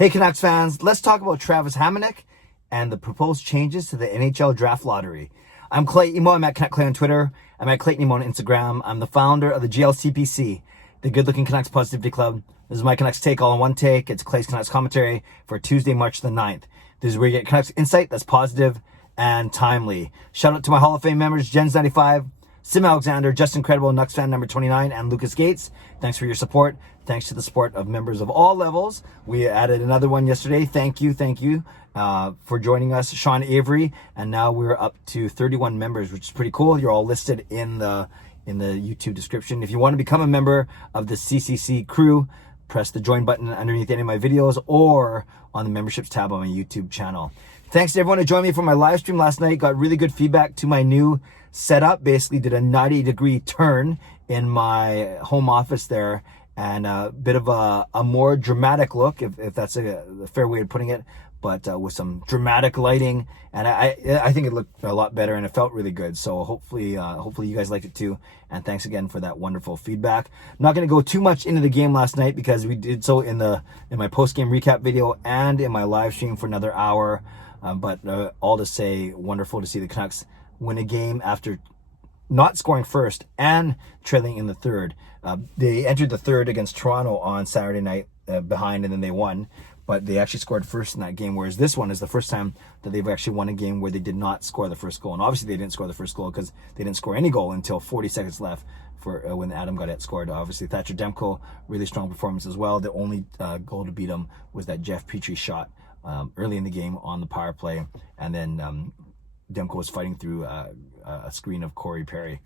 Hey Canucks fans, let's talk about Travis Hamonic and the proposed changes to the NHL Draft Lottery. I'm Clay Emo, I'm at Canuck Clay on Twitter, I'm at Clayton Emo on Instagram. I'm the founder of the GLCPC, the Good Looking Canucks Positivity Club. This is my Canucks take all in one take. It's Clay's Canucks commentary for Tuesday, March the 9th. This is where you get Canucks insight that's positive and timely. Shout out to my Hall of Fame members, Jens95, simalexander, Justin Credible, nucksfan number 29, and Lucas Gates. Thanks for your support. Thanks to the support of members of all levels. We added another one yesterday. Thank you for joining us, Sean Avery. And now we're up to 31 members, which is pretty cool. You're all listed in the YouTube description. If you want to become a member of the CCC Crew, press the join button underneath any of my videos or on the memberships tab on my YouTube channel. Thanks to everyone who joined me for my live stream last night. Got really good feedback to my new setup. Basically did a 90-degree turn in my home office there, and a bit of a more dramatic look, if that's a fair way of putting it, but with some dramatic lighting, and I think it looked a lot better and it felt really good. So hopefully you guys liked it too, and thanks again for that wonderful feedback. I'm not going to go too much into the game last night because we did so in my post-game recap video and in my live stream for another hour, but all to say, wonderful to see the Canucks win a game after not scoring first and trailing in the third. They entered the third against Toronto on Saturday night behind, and then they won. But they actually scored first in that game, whereas this one is the first time that they've actually won a game where they did not score the first goal. And obviously they didn't score the first goal because they didn't score any goal until 40 seconds left for when Adam Gaudette scored. Obviously Thatcher Demko, really strong performance as well. The only goal to beat him was that Jeff Petrie shot early in the game on the power play, and then Demko was fighting through a screen of Corey Perry.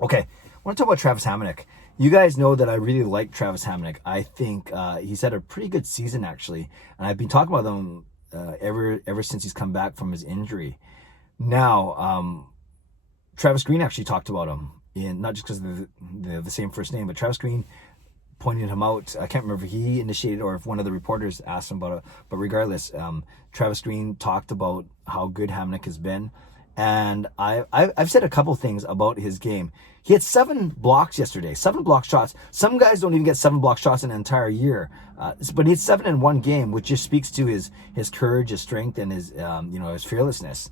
Okay, I want to talk about Travis Hamonic. You guys know that I really like Travis Hamonic. I think he's had a pretty good season, actually. And I've been talking about him ever since he's come back from his injury. Now, Travis Green actually talked about him, not just because they're the same first name, but Travis Green pointed him out. I can't remember if he initiated or if one of the reporters asked him about it. But regardless, Travis Green talked about how good Hamonic has been. And I've said a couple things about his game. He had 7 blocks yesterday, 7 block shots. Some guys don't even get 7 block shots in an entire year, but he had 7 in one game, which just speaks to his courage, his strength, and his his fearlessness.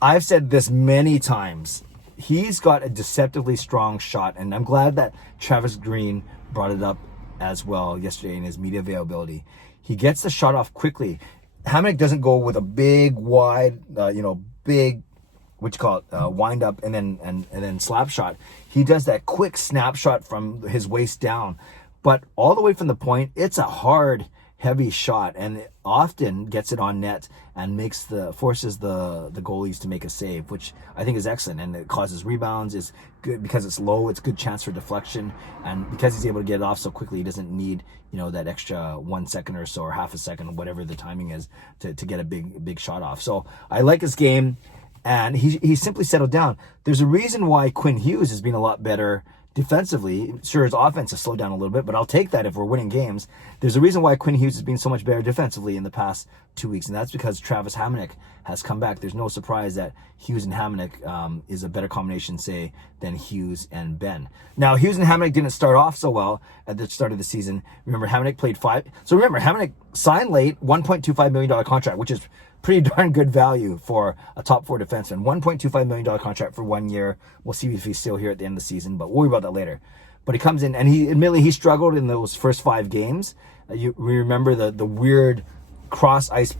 I've said this many times. He's got a deceptively strong shot, and I'm glad that Travis Green brought it up as well yesterday in his media availability. He gets the shot off quickly. Hamonic doesn't go with a big, wide, big, wind up and then slap shot. He does that quick snapshot from his waist down, but all the way from the point, it's a hard, heavy shot, and it often gets it on net and forces the goalies to make a save, which I think is excellent, and it causes rebounds. It's good because it's low. It's good chance for deflection, and because he's able to get it off so quickly, he doesn't need that extra 1 second or so, or half a second, whatever the timing is, to get a big shot off. So I like his game. And he simply settled down. There's a reason why Quinn Hughes has been a lot better defensively. Sure, his offense has slowed down a little bit, but I'll take that if we're winning games. There's a reason why Quinn Hughes has been so much better defensively in the past 2 weeks, and that's because Travis Hamonic has come back. There's no surprise that Hughes and Hamonic is a better combination, say, than Hughes and Ben. Now, Hughes and Hamonic didn't start off so well at the start of the season. Remember, Hamonic played 5. So remember, Hamonic signed late, $1.25 million contract, which is pretty darn good value for a top 4 defenseman. $1.25 million contract for 1 year. We'll see if he's still here at the end of the season, but we'll worry about that later. But he comes in, and he struggled in those first 5 games. We remember the weird cross ice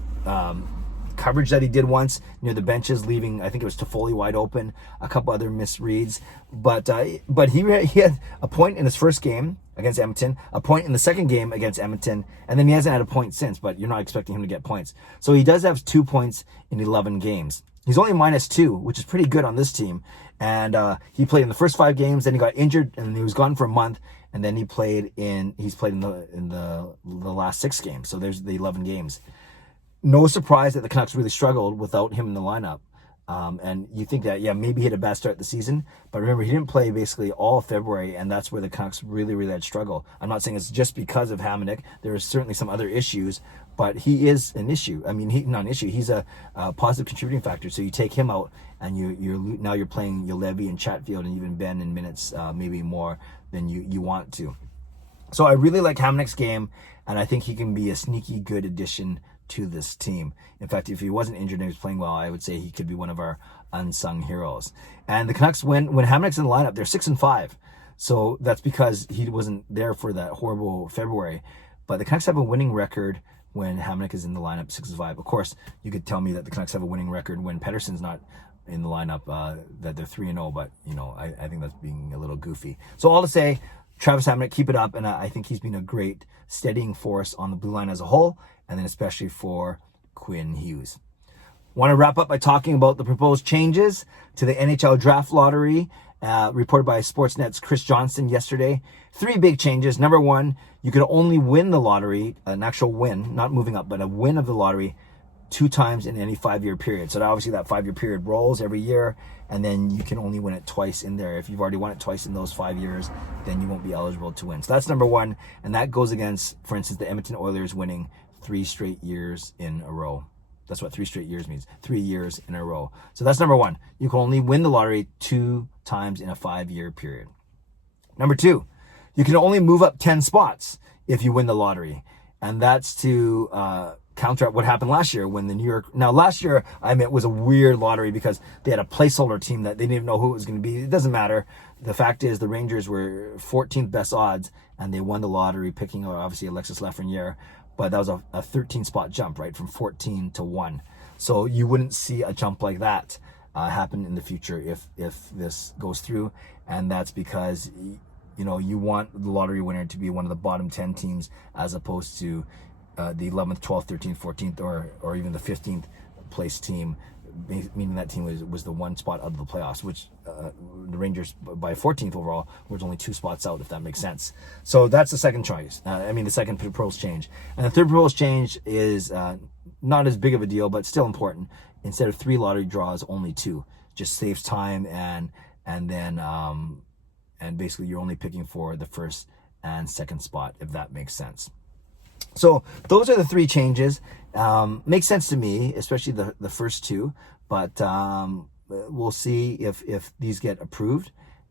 coverage that he did once near the benches, leaving, I think it was Toffoli wide open, a couple other misreads. But he had a point in his first game against Edmonton, a point in the second game against Edmonton, and then he hasn't had a point since, but you're not expecting him to get points. So he does have 2 points in 11 games. He's only -2, which is pretty good on this team. And he played in the first 5 games, then he got injured, and he was gone for a month, and then he's played in the last 6 games. So there's the 11 games. No surprise that the Canucks really struggled without him in the lineup. And you think that, maybe he had a bad start to the season, but remember, he didn't play basically all of February, and that's where the Canucks really had struggle. I'm not saying it's just because of Hamonic. There are certainly some other issues, but he is an issue. I mean, not an issue. He's a positive contributing factor. So you take him out, and now you're playing Ulevi and Chatfield and even Ben in minutes, maybe more than you want to. So I really like Hamonic's game, and I think he can be a sneaky good addition to this team. In fact, if he wasn't injured and he was playing well, I would say he could be one of our unsung heroes. And the Canucks, when Hamonic's in the lineup, they're 6-5. So that's because he wasn't there for that horrible February. But the Canucks have a winning record when Hamonic is in the lineup, 6-5. Of course, you could tell me that the Canucks have a winning record when Pettersson's not in the lineup, that they're 3-0. But, you know, I think that's being a little goofy. So all to say, Travis Hamonic, keep it up. And I think he's been a great steadying force on the blue line as a whole, and then especially for Quinn Hughes. Want to wrap up by talking about the proposed changes to the NHL Draft Lottery, reported by Sportsnet's Chris Johnston yesterday. 3 big changes. Number 1, you could only win the lottery, an actual win, not moving up, but a win of the lottery 2 times in any 5-year period. So obviously that 5-year period rolls every year, and then you can only win it twice in there. If you've already won it twice in those 5 years, then you won't be eligible to win. So that's number 1, and that goes against, for instance, the Edmonton Oilers winning 3 straight years in a row. That's what 3 straight years means, 3 years in a row. So that's number 1. You can only win the lottery 2 times in a 5-year period. Number 2, you can only move up 10 spots if you win the lottery. And that's to counteract what happened last year when the New York... Now, last year, I mean, it was a weird lottery because they had a placeholder team that they didn't even know who it was going to be. It doesn't matter. The fact is the Rangers were 14th best odds, and they won the lottery, picking, obviously, Alexis Lafreniere. But that was a 13-spot jump, right, from 14 to 1. So you wouldn't see a jump like that happen in the future if this goes through. And that's because, you know, you want the lottery winner to be one of the bottom 10 teams as opposed to the 11th, 12th, 13th, 14th, or even the 15th place team, meaning that team was the 1 spot out of the playoffs, which the Rangers by 14th overall was only 2 spots out, if that makes sense. So that's the second choice. The second proposed change. And the third proposed change is not as big of a deal, but still important. Instead of 3 lottery draws, only 2. Just saves time, and basically you're only picking for the first and second spot, if that makes sense. So those are the 3 changes. Makes sense to me, especially the first 2, but we'll see if these get approved,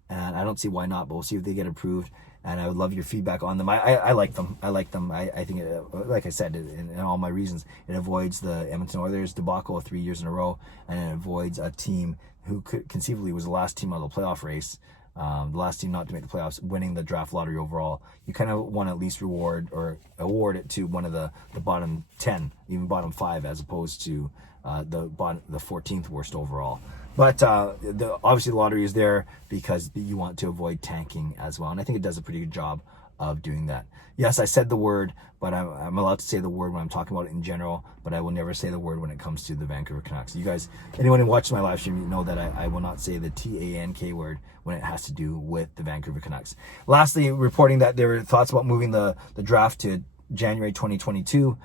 and I don't see why not, but we'll see if they get approved, and I would love your feedback on them. I like them. I think, like I said, in all my reasons, it avoids the Edmonton Oilers debacle of 3 years in a row, and it avoids a team who conceivably was the last team out of the playoff race, the last team not to make the playoffs, winning the draft lottery overall. You kind of want to at least reward or award it to one of the bottom 10, even bottom 5, as opposed to the 14th worst overall. But obviously the lottery is there because you want to avoid tanking as well, and I think it does a pretty good job of doing that. Yes, I said the word, but I'm allowed to say the word when I'm talking about it in general, but I will never say the word when it comes to the Vancouver Canucks. You guys, anyone who watches my live stream, you know that I will not say the TANK word when it has to do with the Vancouver Canucks. Lastly, reporting that there were thoughts about moving the draft to January 2022,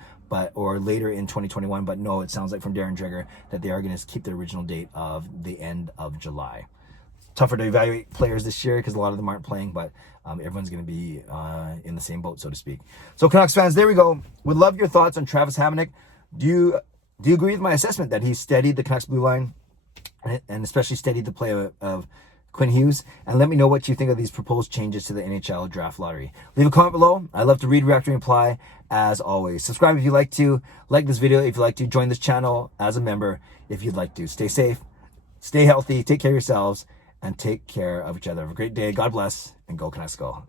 or later in 2021, but no, it sounds like from Darren Dreger that they are going to keep the original date of the end of July. Tougher to evaluate players this year because a lot of them aren't playing, but everyone's going to be in the same boat, so to speak. So Canucks fans, there we go. Would love your thoughts on Travis Hamonic. Do you agree with my assessment that he steadied the Canucks blue line and especially steadied the play of Quinn Hughes? And let me know what you think of these proposed changes to the NHL Draft Lottery. Leave a comment below. I love to read, react, and reply as always. Subscribe if you'd like to. Like this video if you'd like to. Join this channel as a member if you'd like to. Stay safe, stay healthy, take care of yourselves, and take care of each other. Have a great day. God bless, and go Canucks go.